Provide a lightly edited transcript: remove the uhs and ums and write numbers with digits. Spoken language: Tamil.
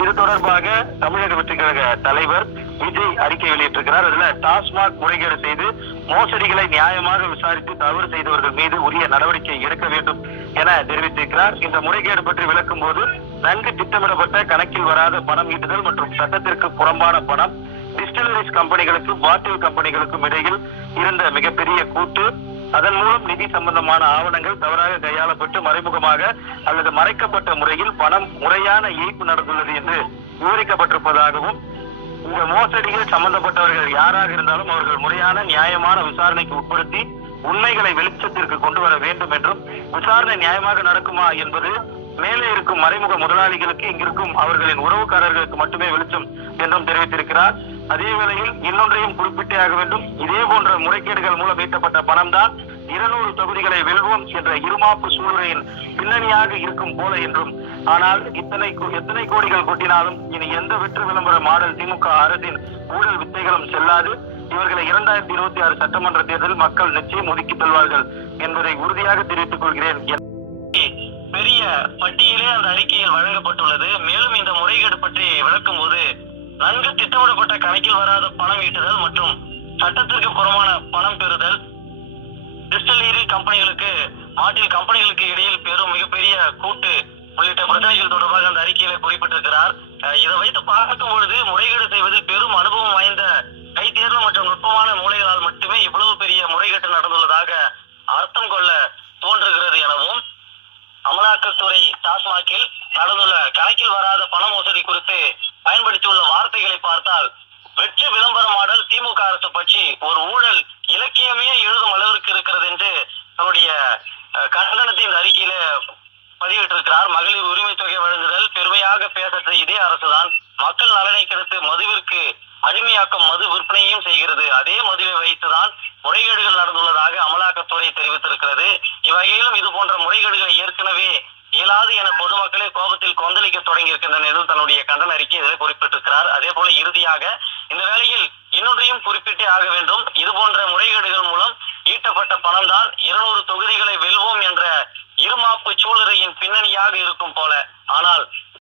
இது தொடர்பாக தமிழக வெற்றிக் கழக தலைவர் விஜய் அறிக்கை வெளியிட்டிருக்கிறார். அதுல டாஸ்மாக் முறைகேடு செய்து மோசடிகளை நியாயமாக விசாரித்து தவறு செய்தவர்கள் மீது உரிய நடவடிக்கை எடுக்க வேண்டும் என தெரிவித்திருக்கிறார். இந்த முறைகேடு பற்றி விளக்கும் போது நன்கு திட்டமிடப்பட்ட கணக்கில் வராத பணம் ஈட்டுதல் மற்றும் சட்டத்திற்கு புறம்பான பணம், டிஸ்டிலரிஸ் கம்பெனிகளுக்கும் பாட்டில் கம்பெனிகளுக்கும் இடையில் இருந்த மிகப்பெரிய கூட்டு, அதன் மூலம் நிதி சம்பந்தமான ஆவணங்கள் தவறாக கையாளப்பட்டு மறைமுகமாக அல்லது மறைக்கப்பட்ட முறையில் பணம் முறையான ஏய்ப்பு நடந்துள்ளது என்று விவரிக்கப்பட்டிருப்பதாகவும், இந்த மோசடிகள் சம்பந்தப்பட்டவர்கள் யாராக இருந்தாலும் அவர்கள் முறையான நியாயமான விசாரணைக்கு உட்படுத்தி உண்மைகளை வெளிச்சத்திற்கு கொண்டு வர வேண்டும் என்றும், விசாரணை நியாயமாக நடக்குமா என்பது மேலே இருக்கும் மறைமுக முதலாளிகளுக்கு, இங்கிருக்கும் அவர்களின் உறவுக்காரர்களுக்கு மட்டுமே வெளிச்சம் என்றும் தெரிவித்திருக்கிறார். அதே வேளையில் இன்னொன்றையும் குறிப்பிட்டே ஆக வேண்டும். இதே போன்ற முறைகேடுகள் மூலம் ஈட்டப்பட்ட பணம் தான் 200 தொகுதிகளை வெல்வோம் என்ற இருமாப்பு சூளுரையின் பின்னணியாக இருக்கும் போல என்றும், ஆனால் எத்தனை கோடிகள் கொட்டினாலும் இனி எந்த வெற்று விளம்பர மாடல் திமுக அரசின் ஊழல் வித்தைகளும் செல்லாது. இவர்களை 2026 சட்டமன்ற தேர்தலில் மக்கள் நிச்சயம் ஒதுக்கி செல்வார்கள் என்பதை உறுதியாக தெரிவித்துக் கொள்கிறேன். பெரிய பட்டியலே அந்த அறிக்கையில் வழங்கப்பட்டுள்ளது. மேலும் இந்த முறைகேடு பற்றி விளக்கும் போது நன்கு திட்டமிடப்பட்ட கணக்கில் வராத பணம் ஈட்டுதல் மற்றும் சட்டத்திற்கு புறமான பணம் பெறுதல், டிஸ்டிலரி கம்பெனிகளுக்கு மாட்டில் கம்பெனிகளுக்கு இடையில் பெரும் மிகப்பெரிய கூட்டு உள்ளிட்ட பிரச்சனைகள் தொடர்பாக அந்த அறிக்கையில குறிப்பிட்டிருக்கிறார். இதை வைத்து பார்க்கும் பொழுது முறைகேடு செய்வதில் பெரும் அனுபவம் வாய்ந்த கைதேர்ந்த மற்றும் நுட்பமான மூளைகளால் மட்டுமே இவ்வளவு பெரிய முறைகேடு நடந்துள்ளதாக அர்த்தம் கொள்ள தோன்றுகிறது எனவும், அமலாக்கத்துறை டாஸ்மாகில் நடந்துள்ள கணக்கில் வராத பண மோசடி குறித்து பயன்படுத்தியுள்ள வார்த்தைகளை பார்த்தால் வெற்று விளம்பர மாடல் திமுக அரசு பற்றி ஒரு ஊழல் இலக்கியமே எழுதும் அளவிற்கு இருக்கிறது என்று தன்னுடைய கண்டனத்தை இந்த அறிக்கையில பதிவிட்டிருக்கிறார். மகளிர் உரிமை தொகை வழங்குதல் பெருமையாக பேசற்ற இதே அரசுதான் மக்கள் நலனை கெடுத்து மதுவிற்கு அடிமையாக்கும் மது விற்பனையும் செய்கிறது. அதே மதுவை வைத்துதான் முறைகேடுகள் நடந்துள்ளதாக அமலாக்கத்துறை தெரிவித்திருக்கிறது. இவ்வகையிலும் இது போன்ற முறைகேடுகளை ஏற்கனவே இயலாது என பொதுமக்களே கோபத்தில் கொந்தளிக்க தொடங்கி இருக்கின்றனர் என்று தன்னுடைய கண்டன அறிக்கை இதில் குறிப்பிட்டிருக்கிறார். அதே போல இறுதியாக இந்த வேளையில் இன்னொன்றையும் குறிப்பிட்டே ஆக வேண்டும். இது போன்ற முறைகேடுகள் மூலம் ஈட்டப்பட்ட பணம் தான் 200 தொகுதிகளை வெல்வோம் என்ற இருமாப்பு சூளுரையின் பின்னணியாக இருக்கும் போல. ஆனால்